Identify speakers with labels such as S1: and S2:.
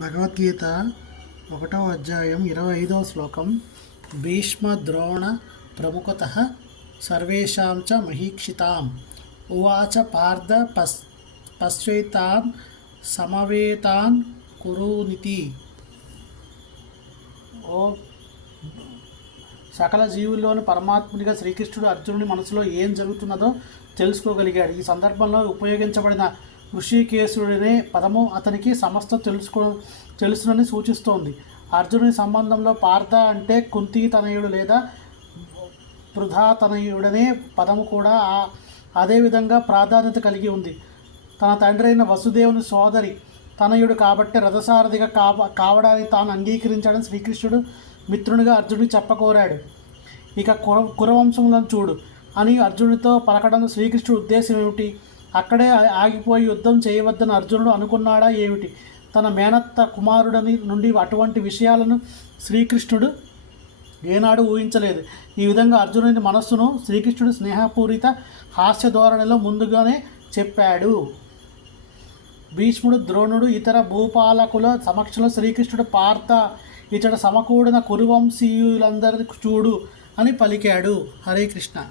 S1: భగవద్గీత ఒకటో అధ్యాయం ఇరవై ఐదవ శ్లోకం. భీష్మ ద్రోణ ప్రముఖత సర్వేషాం చ మహీక్షితాం. ఉవాచ పార్థ పస్ పశ్చేతాన్ సమవేతాన్ కురునితి. ఓ సకల జీవుల్లోని పరమాత్మునిగా శ్రీకృష్ణుడు అర్జునుడి మనసులో ఏం జరుగుతున్నదో తెలుసుకోగలిగాడు. ఈ సందర్భంలో ఉపయోగించబడిన ఋషికేశుడనే పదము అతనికి సమస్త తెలుసుకో తెలుసునని సూచిస్తోంది. అర్జునుని సంబంధంలో పార్థ అంటే కుంతి తనయుడు లేదా పృథాతనయుడనే పదము కూడా అదేవిధంగా ప్రాధాన్యత కలిగి ఉంది. తన తండ్రి అయిన వసుదేవుని సోదరి తనయుడు కాబట్టి రథసారథిగా కావ కావడానికి తాను అంగీకరించాడని శ్రీకృష్ణుడు మిత్రునిగా అర్జునుడికి చెప్పకోరాడు. ఇక కుర కురవంశములను చూడు. అని అర్జునుడితో పలకడం శ్రీకృష్ణుడు ఉద్దేశం ఏమిటి అక్కడే ఆగిపోయి యుద్ధం చేయవద్దని అర్జునుడు అనుకున్నాడా ఏమిటి? తన మేనత్త కుమారుడని నుండి అటువంటి విషయాలను శ్రీకృష్ణుడు ఏనాడు ఊహించలేదు. ఈ విధంగా అర్జునుని మనస్సును శ్రీకృష్ణుడు స్నేహపూరిత హాస్య ధోరణిలో ముందుగానే చెప్పాడు. భీష్ముడు ద్రోణుడు ఇతర భూపాలకుల సమక్షంలో శ్రీకృష్ణుడు పార్థ ఇతడు సమకూడిన కురువంశీయులందరి చూడు అని పలికాడు. హరే కృష్ణ.